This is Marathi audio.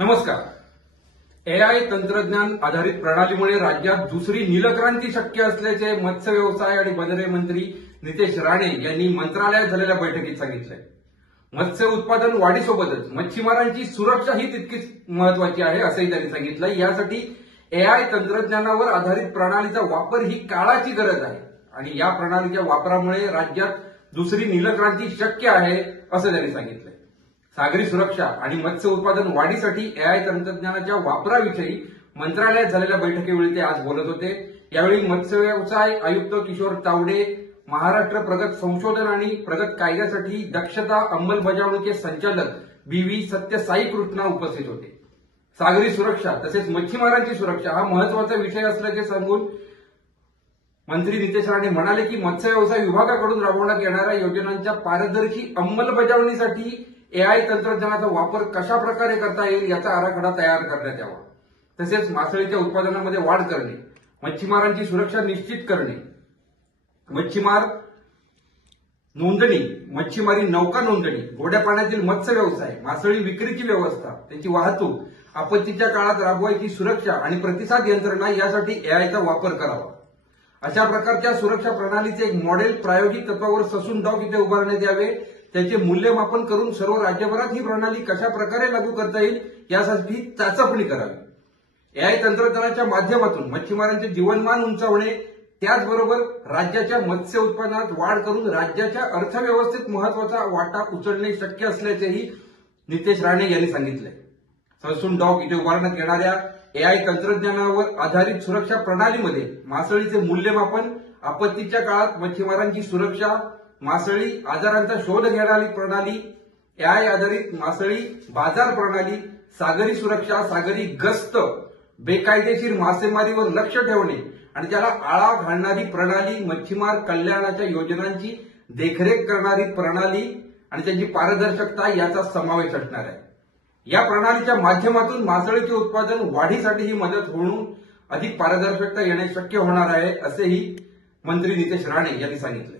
नमस्कार. एआय तंत्रज्ञान आधारित प्रणालीमुळे राज्यात दुसरी नीलक्रांती शक्य असल्याचे मत्स्य व्यवसाय आणि बंदरे मंत्री नितेश राणे यांनी मंत्रालयात झालेल्या बैठकीत सांगितलंय. मत्स्य उत्पादन वाढीसोबतच मच्छीमारांची सुरक्षा ही तितकीच महत्वाची आहे असंही त्यांनी सांगितलं. यासाठी एआय तंत्रज्ञानावर आधारित प्रणालीचा वापर ही काळाची गरज आहे आणि या प्रणालीच्या वापरामुळे राज्यात दुसरी नीलक्रांती शक्य आहे असं त्यांनी सांगितलं. सागरी सुरक्षा आणि मत्स्य उत्पादन वाढीसाठी एआय तंत्रज्ञानाच्या वापराविषयी मंत्रालयात झालेल्या बैठकीवेळी ते आज बोलत होते. यावेळी मत्स्य व्यवसाय आयुक्त किशोर तावडे, महाराष्ट्र प्रगत संशोधन आणि प्रगत कायद्यासाठी दक्षता अंमलबजावणीचे संचालक बी.व्ही. सत्यसाई कृष्णा उपस्थित होते. सागरी सुरक्षा तसेच मच्छीमारांची सुरक्षा हा महत्वाचा विषय असल्याचे सांगून मंत्री नितेश राणे म्हणाले की मत्स्य व्यवसाय विभागाकडून राबवण्यात येणाऱ्या योजनांच्या पारदर्शी अंमलबजावणीसाठी एआय तंत्रज्ञानाचा वापर कशा प्रकारे करता येईल याचा आराखडा तयार करण्यात यावा. तसेच मासळीच्या उत्पादनामध्ये वाढ करणे, मच्छीमारांची सुरक्षा निश्चित करणे, मच्छीमार नोंदणी, मच्छीमारी नौका नोंदणी, गोड्या पाण्यातील मत्स्य व्यवसाय, मासळी विक्रीची व्यवस्था, त्यांची वाहतूक, आपत्तीच्या काळात राबवायची सुरक्षा आणि प्रतिसाद यंत्रणा यासाठी एआयचा वापर करावा. अशा प्रकारच्या सुरक्षा प्रणालीचे एक मॉडेल प्रायोगिक तत्वावर ससून डॉक इथे उभारण्यात यावे. त्याचे मूल्यमापन करून सर्व राज्यभरात ही प्रणाली कशा प्रकारे लागू करता येईल यासाठी चाचपणी करावी. एआय तंत्रज्ञानाच्या माध्यमातून मच्छीमारांचे जीवनमान उंचावणे, त्याचबरोबर राज्याच्या मत्स्य उत्पादनात वाढ करून राज्याच्या अर्थव्यवस्थेत महत्वाचा वाटा उचलणे शक्य असल्याचेही नितेश राणे यांनी सांगितले. ससून डॉक इथे उभारण्यात येणाऱ्या एआय तंत्रज्ञानावर आधारित सुरक्षा प्रणालीमध्ये मासळीचे मूल्यमापन, आपत्तीच्या काळात मच्छीमारांची सुरक्षा, मासळी आजारांचा शोध घेणारी प्रणाली, एआय आधारित मासळी बाजार प्रणाली, सागरी सुरक्षा, सागरी गस्त, बेकायदेशीर मासेमारीवर लक्ष ठेवणे आणि त्याला आळा घालणारी प्रणाली, मच्छीमार कल्याणाच्या योजनांची देखरेख करणारी प्रणाली आणि त्यांची पारदर्शकता याचा समावेश असणार आहे. या प्रणालीच्या माध्यमातून मासळीचे उत्पादन वाढीसाठी ही मदत होऊन अधिक पारदर्शकता येणे शक्य होणार आहे असेही मंत्री नितेश राणे यांनी सांगितले.